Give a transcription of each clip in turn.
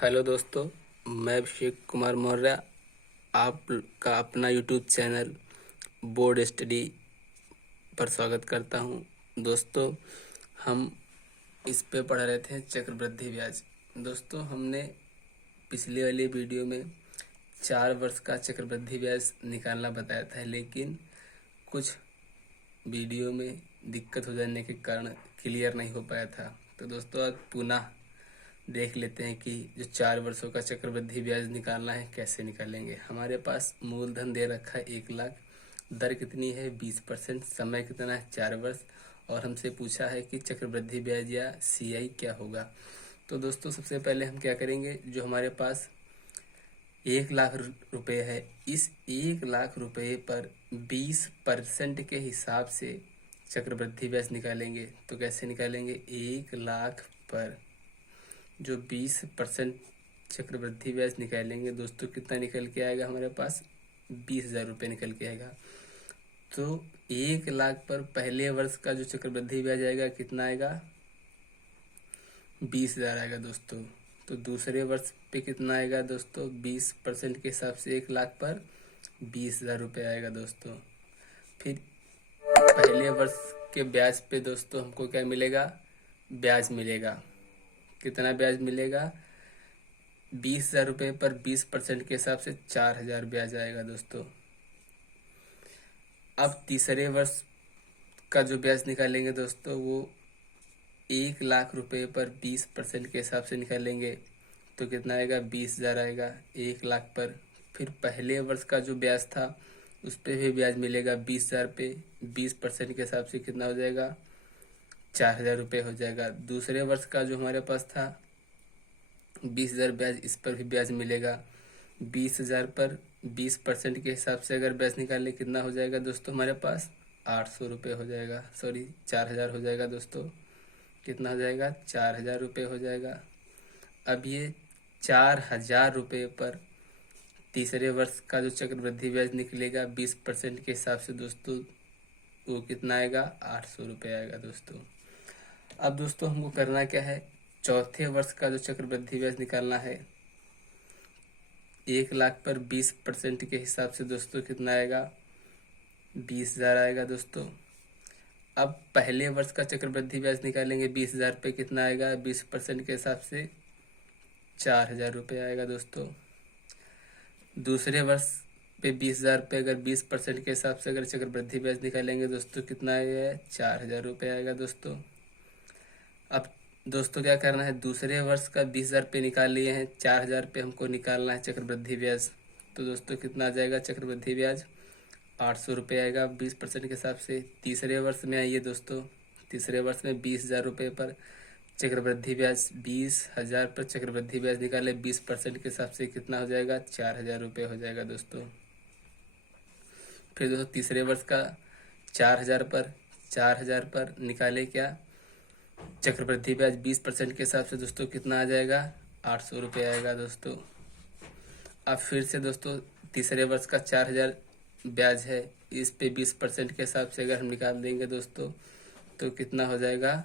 Hello दोस्तों, मैं अभिषेक कुमार मौर्य आपका अपना यूट्यूब चैनल बोर्ड स्टडी पर स्वागत करता हूं। दोस्तों, हम इस पे पढ़ रहे थे चक्रवृद्धि ब्याज। दोस्तों, हमने पिछले वाली वीडियो में 4 वर्ष का चक्रवृद्धि ब्याज निकालना बताया था, लेकिन कुछ वीडियो में दिक्कत हो जाने के कारण क्लियर नहीं हो पाया था। तो दोस्तों, आज पुनः देख लेते हैं कि जो 4 वर्षों का चक्रवृद्धि ब्याज निकालना है कैसे निकालेंगे। हमारे पास मूलधन दे रखा है 1 लाख, दर कितनी है 20%, समय कितना है 4 वर्ष, और हमसे पूछा है कि चक्रवृद्धि ब्याज या सीआई क्या होगा। तो दोस्तों, सबसे पहले हम क्या करेंगे, जो हमारे पास 1 लाख रुपये है, इस 1 लाख रुपये पर 20% के हिसाब से चक्रवृद्धि ब्याज निकालेंगे। तो कैसे निकालेंगे, 1 लाख पर जो 20% चक्रवृद्धि ब्याज निकालेंगे दोस्तों, कितना निकल के आएगा हमारे पास, 20,000 रुपये निकल के आएगा। तो 1 लाख पर पहले वर्ष का जो चक्रवृद्धि ब्याज आएगा कितना आएगा, 20,000 आएगा दोस्तों। तो दूसरे वर्ष पे कितना आएगा दोस्तों, 20% के हिसाब से 1 लाख पर 20,000 रुपये आएगा दोस्तों। फिर पहले वर्ष के ब्याज पे दोस्तों हमको क्या मिलेगा, ब्याज मिलेगा। कितना ब्याज मिलेगा, 20,000 रुपये पर 20% के हिसाब से 4,000 ब्याज आएगा दोस्तों। अब तीसरे वर्ष का जो ब्याज निकालेंगे दोस्तों, वो 1 लाख रुपये पर 20% के हिसाब से निकालेंगे। तो कितना आएगा, 20,000 आएगा 1 लाख पर। फिर पहले वर्ष का जो ब्याज था उस पर भी ब्याज मिलेगा 20,000 पे, 20% के हिसाब से कितना हो जाएगा, 4,000 रुपये हो जाएगा। दूसरे वर्ष का जो हमारे पास था 20,000 ब्याज, इस पर भी ब्याज मिलेगा 20,000 पर 20% के हिसाब से अगर ब्याज निकालें कितना हो जाएगा दोस्तों, हमारे पास 800 रुपये हो जाएगा, सॉरी 4,000 हो जाएगा दोस्तों। कितना हो जाएगा, 4,000 रुपये हो जाएगा। अब ये 4,000 रुपये पर तीसरे वर्ष का जो चक्रवृद्धि ब्याज निकलेगा 20% के हिसाब से दोस्तों, वो कितना आएगा, 800 रुपये आएगा दोस्तों। अब दोस्तों हमको करना क्या है, चौथे वर्ष का जो चक्रवृद्धि ब्याज निकालना है 1 लाख पर 20% के हिसाब से दोस्तों कितना आएगा, 20,000 आएगा दोस्तों। अब पहले वर्ष का चक्रवृद्धि ब्याज निकालेंगे 20,000 पे, कितना आएगा, 20% के हिसाब से 4,000 रुपये आएगा दोस्तों। दूसरे वर्ष पे 20,000 पे अगर 20% के हिसाब से अगर चक्रवृद्धि ब्याज निकालेंगे दोस्तों, कितना आएगा, 4,000 रुपये आएगा दोस्तों। अब दोस्तों क्या करना है, दूसरे वर्ष का 20,000 पे निकाल लिए हैं, 4,000 पे हमको निकालना है चक्रवृद्धि ब्याज। तो दोस्तों कितना आ जाएगा चक्रवृद्धि ब्याज, 800 रुपये आएगा 20% के हिसाब से। तीसरे वर्ष में आइए दोस्तों, तीसरे वर्ष में 20,000 रुपये पर चक्रवृद्धि ब्याज, 20,000 पर चक्रवृद्धि ब्याज निकाले 20% के हिसाब से कितना हो जाएगा, 4,000 रुपये हो जाएगा दोस्तों। फिर दोस्तों तीसरे वर्ष का 4,000 पर निकाले क्या, चक्रवृद्धि ब्याज 20% के हिसाब से दोस्तों कितना आ जाएगा, 800 रुपये आएगा दोस्तों। अब फिर से दोस्तों तीसरे वर्ष का 4,000 ब्याज है, इस पे 20% के हिसाब से अगर हम निकाल देंगे दोस्तों, तो कितना हो जाएगा,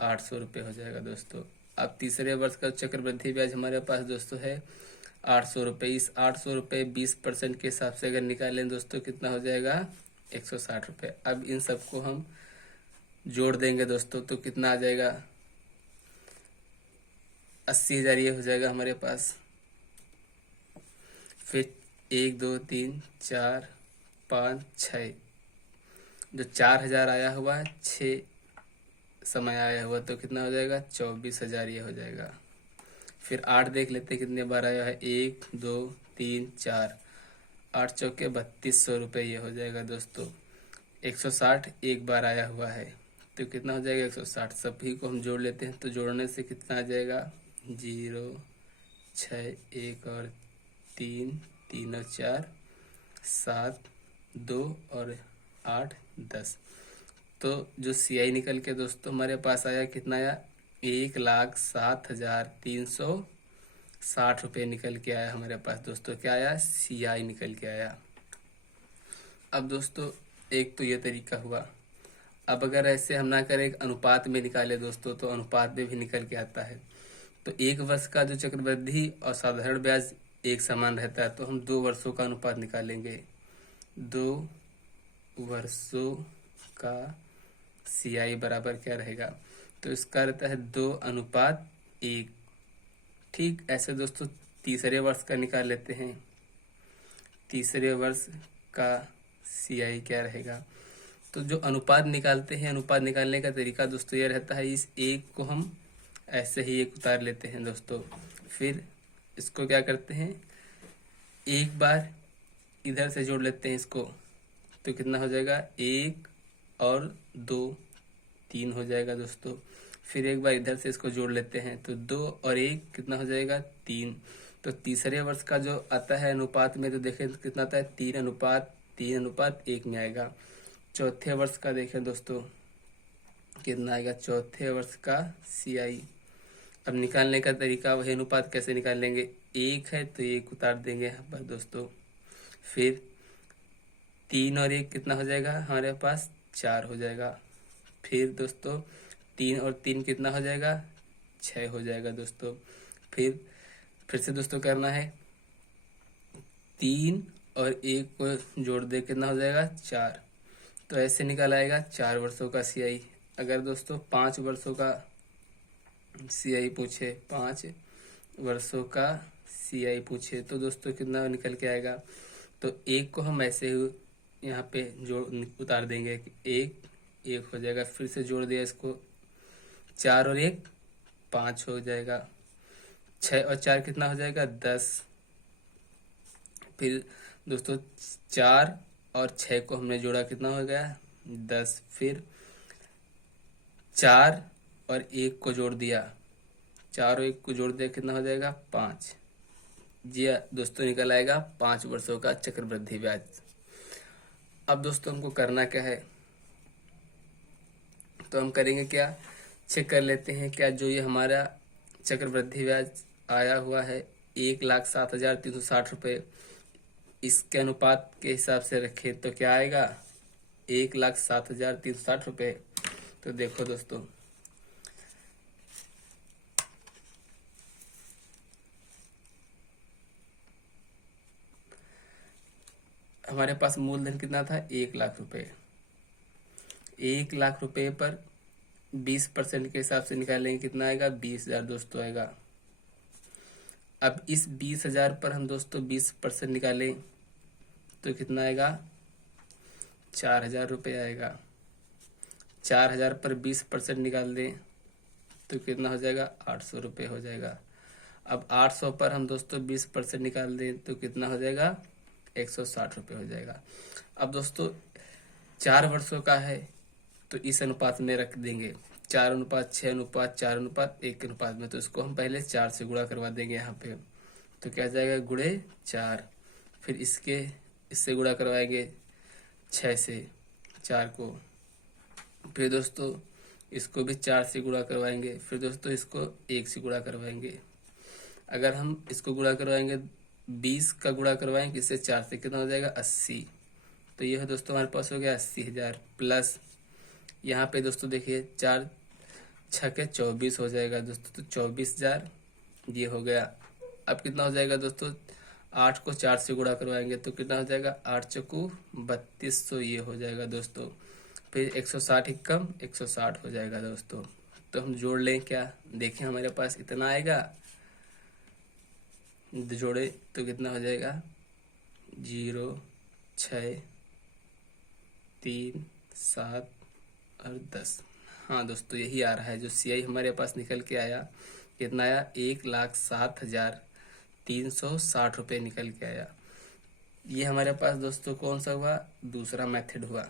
800 रुपये हो जाएगा दोस्तों। अब तीसरे वर्ष का चक्रवृद्धि ब्याज हमारे पास दोस्तों है 800 रुपये। इस 800 रुपये 20% के हिसाब से अगर निकालें दोस्तों, कितना हो जाएगा, 160 रुपये। अब इन सबको हम जोड़ देंगे दोस्तों, तो कितना आ जाएगा, 80,000 ये हो जाएगा हमारे पास। फिर 1 2 3 4 5 6, जो 4,000 आया हुआ है 6 समय आया हुआ, तो कितना हो जाएगा, 24,000 ये हो जाएगा। फिर 8 देख लेते हैं कितने बार आया है, 1 2 3 4, 8 चौके 3200 रुपये ये हो जाएगा दोस्तों। 160 एक बार आया हुआ है, तो कितना हो जाएगा, 160। सभी को हम जोड़ लेते हैं, तो जोड़ने से कितना आ जाएगा, 0 6 1 और 3 3 और 4 7 2 और 8 10। तो जो सीआई निकल के दोस्तों हमारे पास आया, कितना आया, 1,07,360 रुपये निकल के आया हमारे पास दोस्तों। क्या आया, सीआई निकल के आया। अब दोस्तों एक तो ये तरीका हुआ। अब अगर ऐसे हम ना करें, अनुपात में निकाले दोस्तों, तो अनुपात में भी निकल के आता है। तो एक वर्ष का जो चक्रवृद्धि और साधारण ब्याज एक समान रहता है, तो हम 2 वर्षों का अनुपात निकालेंगे। 2 वर्षों का CI बराबर क्या रहेगा, तो इसका रहता है 2:1। ठीक ऐसे दोस्तों तीसरे वर्ष का निकाल लेते हैं। तीसरे वर्ष का CI क्या रहेगा, तो जो अनुपात निकालते हैं, अनुपात निकालने का तरीका दोस्तों यह रहता है, इस एक को हम ऐसे ही एक उतार लेते हैं दोस्तों। फिर इसको क्या करते हैं, एक बार इधर से जोड़ लेते हैं इसको, तो कितना हो जाएगा, 1 और 2 3 हो जाएगा दोस्तों। फिर एक बार इधर से इसको जोड़ लेते हैं, तो 2 और 1 कितना हो जाएगा, 3। तो तीसरे वर्ष का जो आता है अनुपात में, तो देखें कितना आता है, 3:1 में आएगा। चौथे वर्ष का देखें दोस्तों कितना आएगा, चौथे वर्ष का CI। अब निकालने का तरीका वही, अनुपात कैसे निकालेंगे, 1 है तो 1 उतार देंगे यहाँ पर दोस्तों। फिर 3 और 1 कितना हो जाएगा हमारे पास, 4 हो जाएगा। फिर दोस्तों 3 और 3 कितना हो जाएगा, 6 हो जाएगा दोस्तों। फिर से दोस्तों करना है, 3 और 1 को जोड़ दे कितना हो जाएगा, 4। तो ऐसे निकल आएगा 4 वर्षों का CI। अगर दोस्तों 5 वर्षों का CI पूछे, 5 वर्षों का CI पूछे, तो दोस्तों कितना निकल के आएगा, तो 1 को हम ऐसे ही यहाँ पे जोड़ उतार देंगे, 1 हो जाएगा। फिर से जोड़ दिया इसको, 4 और 1 5 हो जाएगा। 6 और 4 कितना हो जाएगा, 10। फिर दोस्तों 4 और 6 को हमने जोड़ा, कितना हो गया, 10। फिर 4 और 1 को जोड़ दिया, 4 और 1 को जोड़ दिया, कितना हो जाएगा, 5। जी दोस्तों निकल आएगा 5 वर्षों का चक्रवृद्धि ब्याज। अब दोस्तों हमको करना क्या है, तो हम करेंगे क्या, चेक कर लेते हैं क्या जो ये हमारा चक्रवृद्धि ब्याज आया हुआ है 1,07,360 रुपये, इसके अनुपात के हिसाब से रखें तो क्या आएगा, 1,07,360 रुपये। तो देखो दोस्तों, हमारे पास मूलधन कितना था, 1,00,000 रुपये। 1,00,000 रुपये पर 20% के हिसाब से निकालेंगे, कितना आएगा, 20,000 दोस्तों आएगा। अब इस 20,000 पर हम दोस्तों 20% निकालें तो कितना आएगा, 4,000 रुपये आएगा। 4,000 पर 20% निकाल दें तो कितना हो जाएगा, 800 रुपये हो जाएगा। अब 800 पर हम दोस्तों 20% निकाल दें तो कितना हो जाएगा, 160 रुपये हो जाएगा। अब दोस्तों 4 वर्षों का है तो इस अनुपात में रख देंगे, 4:6:4:1 के अनुपात में। तो इसको हम पहले 4 से गुणा करवा देंगे यहाँ पे, तो क्या जाएगा, गुणे 4। फिर इससे गुणा करवाएंगे 6 से 4 को। फिर दोस्तों इसको भी 4 से गुणा करवाएंगे। फिर दोस्तों इसको 1 से गुणा करवाएंगे। अगर हम इसको गुणा करवाएंगे, 20 का गुणा करवाएंगे इससे 4 से, कितना हो जाएगा, 80। तो ये है दोस्तों हमारे पास हो गया 80,000। प्लस यहाँ पे दोस्तों देखिए 4 6 24 हो जाएगा दोस्तों, तो 24,000 ये हो गया। अब कितना हो जाएगा दोस्तों, 8 को 4 से गुणा करवाएंगे तो कितना हो जाएगा, 8 चौकू 3200 ये हो जाएगा दोस्तों। फिर 160 ही कम 160 हो जाएगा दोस्तों। तो हम जोड़ लें क्या, देखें हमारे पास इतना आएगा, जोड़े तो कितना हो जाएगा, 0 6 3 7 और 10। हाँ दोस्तों यही आ रहा है जो CI हमारे पास निकल के आया, कितना आया, 1,07,360 रुपये निकल के आया। ये हमारे पास दोस्तों कौन सा हुआ, दूसरा मेथड हुआ।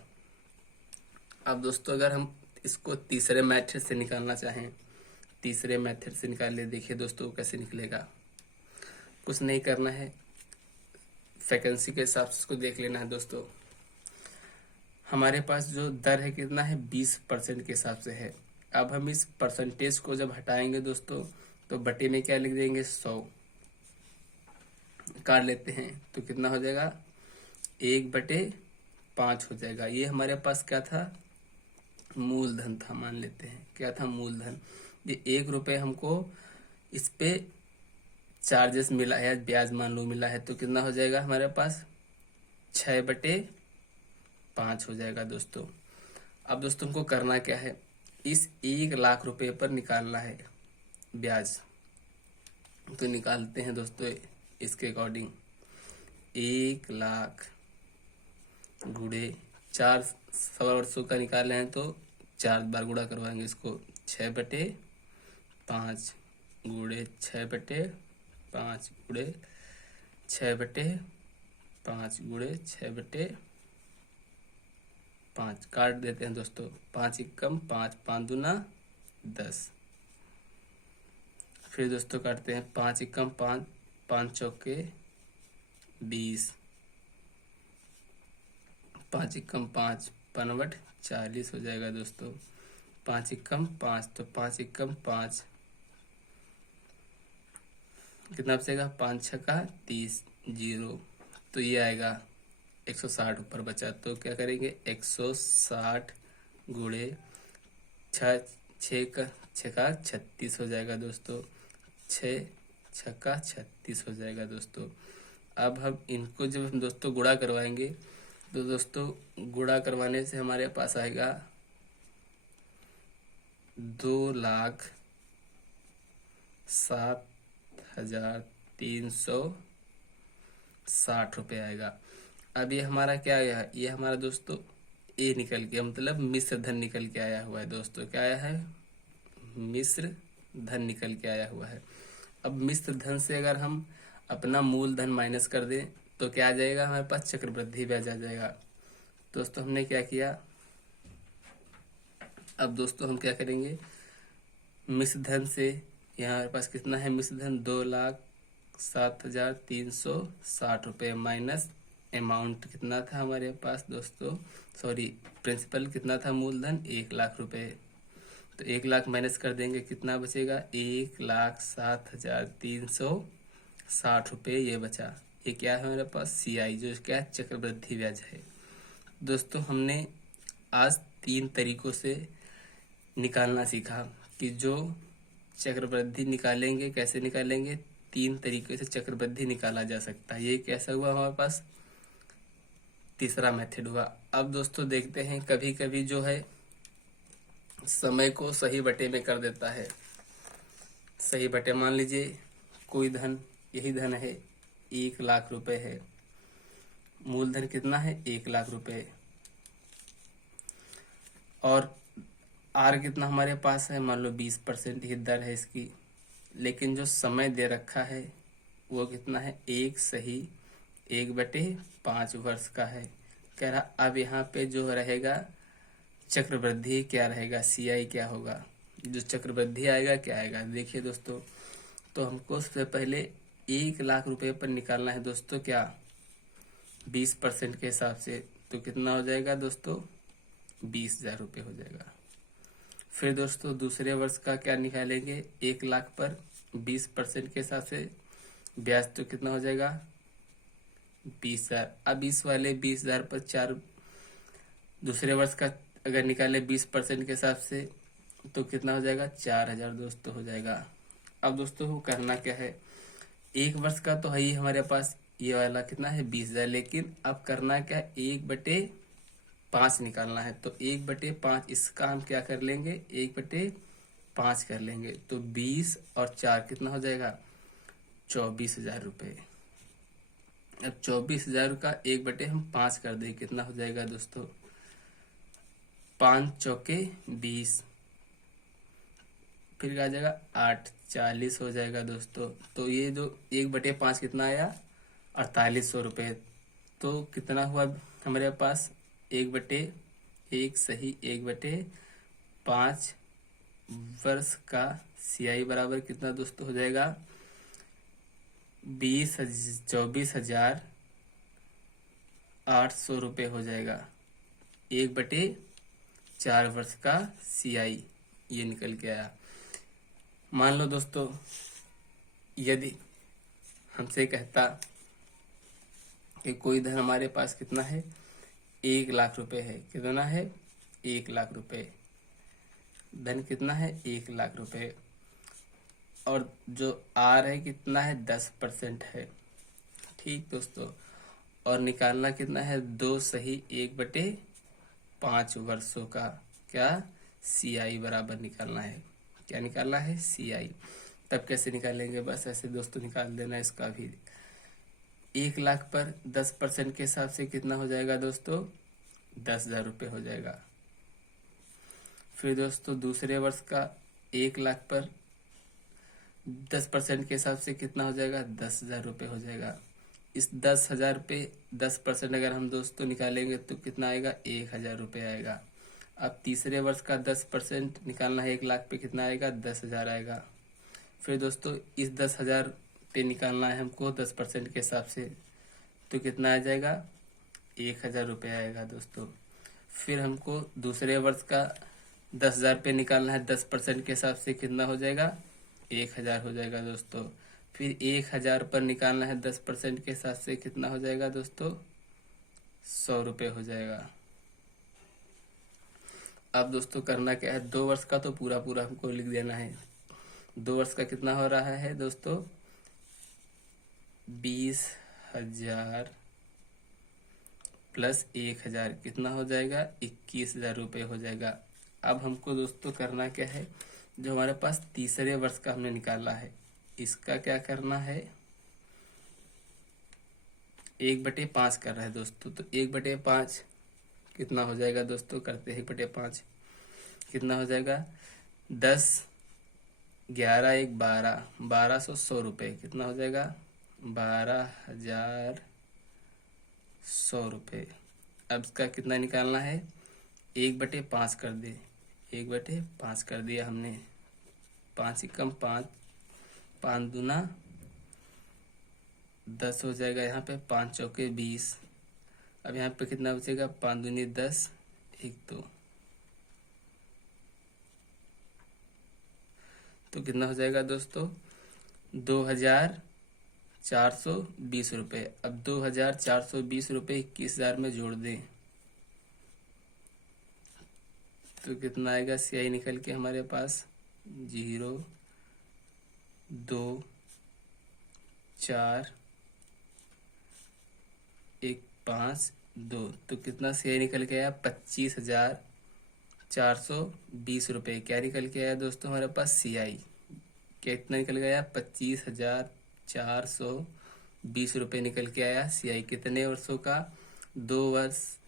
अब दोस्तों अगर हम इसको तीसरे मेथड से निकालना चाहें, तीसरे मेथड से निकाल ले, देखिए दोस्तों कैसे निकलेगा। कुछ नहीं करना है, वैकेंसी के हिसाब से इसको देख लेना है दोस्तों। हमारे पास जो दर है कितना है, 20% के हिसाब से है। अब हम इस परसेंटेज को जब हटाएंगे दोस्तों, तो बटे में क्या लिख देंगे, 100 काट लेते हैं तो कितना हो जाएगा, 1/5 हो जाएगा। ये हमारे पास क्या था, मूलधन था, मान लेते हैं क्या था, मूलधन। ये 1 रुपये हमको इस पे चार्जेस मिला है, ब्याज मान लो मिला है, तो कितना हो जाएगा हमारे पास 6/5 हो जाएगा दोस्तों। अब दोस्तों हमको करना क्या है, इस 1 लाख रुपए पर निकालना है ब्याज। तो निकालते हैं दोस्तों इसके अकॉर्डिंग। 1 लाख गुणे 4 100 का निकाले हैं तो 4 बार गुणा करवाएंगे इसको। 6/5 गुणे 6/5 गुणे 6/5 गुणे 6/5 काट देते हैं दोस्तों। 5 एकम 5, 5 दूना 10। फिर दोस्तों काटते हैं 5 एकम 5, 5 चौके 20, 5 एकम 5, 5 40 हो जाएगा दोस्तों। 5 एकम 5, तो 5 एकम 5 कितना बचेगा, 5 छक्का 30 जीरो, तो ये आएगा 160 ऊपर बचा। तो क्या करेंगे 160 गुणे 6 छक्का 36 हो जाएगा दोस्तों। 6 छक्का 36 हो जाएगा दोस्तों। अब हम इनको जब हम दोस्तों गुणा करवाएंगे तो दोस्तों गुणा करवाने से हमारे पास आएगा 2,07,360 रुपये आएगा। अब ये हमारा क्या आया, ये हमारा दोस्तों ए निकल के, मतलब मिश्र धन निकल के आया हुआ है दोस्तों। क्या आया है, मिश्र धन निकल के आया हुआ है। अब मिश्र धन से अगर हम अपना मूलधन माइनस कर दें तो क्या आ जाएगा हमारे पास, चक्रवृद्धि ब्याज आ जाएगा। दोस्तों हमने क्या किया, अब दोस्तों हम क्या करेंगे, मिश्र धन से यहाँ हमारे पास कितना है मिश्र धन, 2,07,360 रुपये माइनस अमाउंट कितना था हमारे पास दोस्तों, सॉरी प्रिंसिपल कितना था, मूलधन 1 लाख रुपए। तो 1 लाख माइनस कर देंगे, कितना बचेगा, 1,07,360 रुपये ये बचा। ये क्या है हमारे पास, CI, जो क्या है, चक्रवृद्धि ब्याज है। दोस्तों हमने आज 3 तरीकों से निकालना सीखा कि जो चक्रवृद्धि निकालेंगे, कैसे निकालेंगे, 3 तरीके से चक्रवृद्धि निकाला जा सकता है। ये कैसा हुआ हमारे पास, तीसरा मेथड हुआ। अब दोस्तों देखते हैं, कभी कभी जो है समय को सही बटे में कर देता है। सही बटे, मान लीजिए कोई धन, यही धन है 1 लाख रुपए है, मूलधन कितना है 1 लाख रुपए, और आर कितना हमारे पास है, मान लो 20% ही दर है इसकी, लेकिन जो समय दे रखा है वो कितना है, 1/5 वर्ष का है। कह रहा अब यहाँ पे जो रहेगा चक्रवृद्धि क्या रहेगा, CI क्या होगा, जो चक्रवृद्धि आएगा क्या आएगा। देखिए दोस्तों, तो हमको सबसे पहले 1 लाख रुपए पर निकालना है दोस्तों, क्या 20% के हिसाब से, तो कितना हो जाएगा दोस्तों, 20,000 रुपये हो जाएगा। फिर दोस्तों दूसरे वर्ष का क्या निकालेंगे, 1 लाख पर 20% के हिसाब से ब्याज, तो कितना हो जाएगा 20,000। अब इस वाले 20,000 पर 4 दूसरे वर्ष का अगर निकाले 20% के हिसाब से तो कितना हो जाएगा, 4,000 दोस्तों हो जाएगा। अब दोस्तों करना क्या है, 1 वर्ष का तो है ही हमारे पास, ये वाला कितना है 20,000, लेकिन अब करना क्या है, 1/5 निकालना है। तो 1/5 इसका हम क्या कर लेंगे, 1/5 कर लेंगे, तो 20 और 4 कितना हो जाएगा, 24,000 रुपये। अब 24,000 का 1/5 कर दे, कितना हो जाएगा दोस्तों, 5 चौके 20, फिर क्या आ जाएगा 8, 40 हो जाएगा दोस्तों। तो ये जो 1/5 कितना आया, 4800 रुपये। तो कितना हुआ हमारे पास, 1/1 सही 1/5 वर्ष का CI बराबर कितना दोस्तों हो जाएगा, 24,800 रुपये हो जाएगा। 1/4 वर्ष का CI ये निकल के आया। मान लो दोस्तों, यदि हमसे कहता कि कोई धन हमारे पास कितना है, 1 लाख रुपए है, कितना है 1 लाख रुपए, धन कितना है 1 लाख रुपए, और जो आर है कितना है 10% है। ठीक दोस्तों, और निकालना कितना है 2 सही 1/5 वर्षों का क्या CI बराबर निकालना है। क्या निकालना है CI। तब कैसे निकालेंगे, बस ऐसे दोस्तों निकाल देना इसका भी। 1 लाख पर 10% के हिसाब से कितना हो जाएगा दोस्तों 10,000 रुपये हो जाएगा। फिर दोस्तों दूसरे वर्ष का 1 लाख पर 10% के हिसाब से कितना हो जाएगा 10,000 रुपये हो जाएगा। इस 10,000 पे 10% अगर हम दोस्तों निकालेंगे तो कितना आएगा 1,000 रुपये आएगा। अब तीसरे वर्ष का 10% निकालना है 1 लाख पे कितना आएगा 10,000 आएगा। फिर दोस्तों इस 10,000 पे निकालना है हमको 10% के हिसाब से, तो कितना आ जाएगा 1,000 रुपये आएगा दोस्तों। फिर हमको दूसरे वर्ष का 10,000 पे निकालना है 10% के हिसाब से, कितना हो जाएगा 1,000 हो जाएगा दोस्तों। फिर 1,000 पर निकालना है 10% के हिसाब से, कितना हो जाएगा दोस्तों 100 रुपये हो जाएगा। अब दोस्तों करना क्या है, 2 वर्ष का तो पूरा पूरा हमको लिख देना है। 2 वर्ष का कितना हो रहा है दोस्तों 20,000 प्लस 1,000 कितना हो जाएगा 21,000 रुपये हो जाएगा। अब हमको दोस्तों करना क्या है, जो हमारे पास तीसरे वर्ष का हमने निकाला है इसका क्या करना है 1/5 कर रहा है दोस्तों, तो 1/5 कितना हो जाएगा दोस्तों, करते हैं 1/5 कितना हो जाएगा 10 11 1 12 1200 रुपये कितना हो जाएगा 12,100 रुपये। अब इसका कितना निकालना है 1/5 कर दे, 1/5 कर दिया हमने। 5 कम 5 5 दूना 10 हो जाएगा यहाँ पे, 5 चौके 20। अब यहाँ पे कितना बचेगा 5 दूनी 10 1 2, तो कितना हो जाएगा दोस्तों 2,420 रुपये। अब 2,420 रुपये 21,000 में जोड़ दें तो कितना आएगा CI निकल के हमारे पास 0 2 4 1 5 2, तो कितना CI निकल के आया 25,420 रुपये। क्या निकल के आया दोस्तों हमारे पास CI कितना निकल गया 25,420 रुपये निकल के आया CI। कितने वर्षों का 2 वर्ष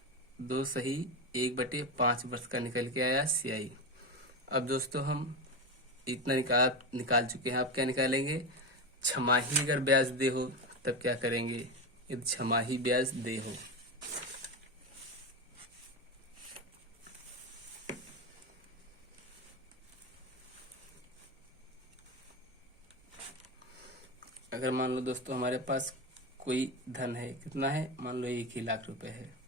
2 सही 1/5 वर्ष का निकल के आया CI। अब दोस्तों हम इतना निकाल चुके हैं। आप क्या निकालेंगे, छमाही अगर ब्याज दे हो तब क्या करेंगे, यदि छमाही ब्याज दे हो अगर मान लो दोस्तों हमारे पास कोई धन है, कितना है मान लो 1 लाख रुपए है,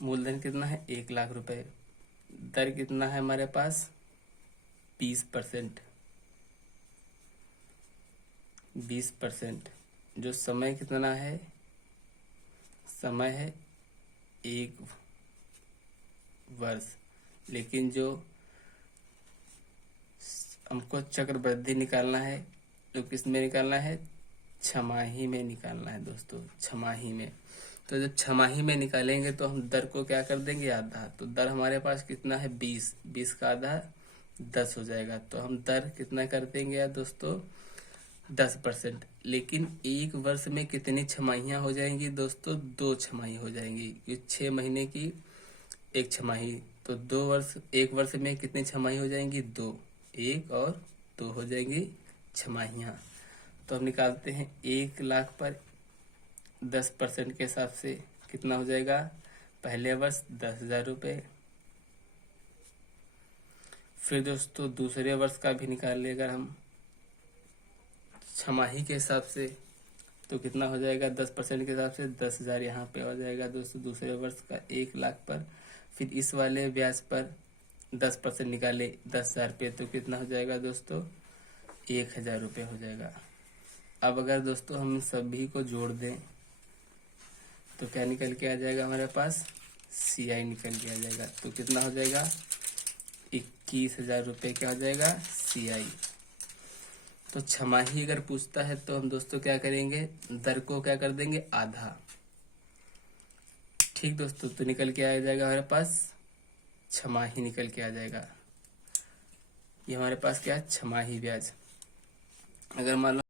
मूलधन कितना है 1 लाख रुपए, दर कितना है हमारे पास 20%, 20%। जो समय कितना है, समय है 1 वर्ष, लेकिन जो हमको चक्रवृद्धि निकालना है तो किस में निकालना है, छमाही में निकालना है दोस्तों, छमाही में। तो जब छमाही में निकालेंगे तो हम दर को क्या कर देंगे आधा, तो दर हमारे पास कितना है 20, 20 का आधा 10 हो जाएगा, तो हम दर कितना कर देंगे यार दोस्तों 10%। लेकिन एक वर्ष में कितनी छमाहियाँ हो जाएंगी दोस्तों, 2 छमाही हो जाएंगी, 6 महीने की एक छमाही, तो 2 वर्ष, एक वर्ष में कितनी छमाही हो जाएंगी 2, 1 और 2 हो जाएंगी छमाहियाँ। तो हम निकालते हैं 1 लाख पर 10% के हिसाब से कितना हो जाएगा, पहले वर्ष 10,000 रुपये। फिर दोस्तों दूसरे वर्ष का भी निकाल ले अगर हम छमाही के हिसाब से, तो कितना हो जाएगा 10% के हिसाब से 10,000 यहाँ पे हो जाएगा दोस्तों दूसरे वर्ष का 1 लाख पर। फिर इस वाले ब्याज पर 10% निकाले 10,000 पे, तो कितना हो जाएगा दोस्तों 1,000 रुपये हो जाएगा। अब अगर दोस्तों हम सभी को जोड़ दें तो क्या निकल के आ जाएगा हमारे पास, CI निकल के आ जाएगा, तो कितना हो जाएगा 21,000 रुपये क्या हो जाएगा CI। तो छमाही अगर पूछता है तो हम दोस्तों क्या करेंगे, दर को क्या कर देंगे आधा। ठीक दोस्तों, तो निकल के आ जाएगा हमारे पास छमाही निकल के आ जाएगा। ये हमारे पास क्या है छमाही ब्याज। अगर मान लो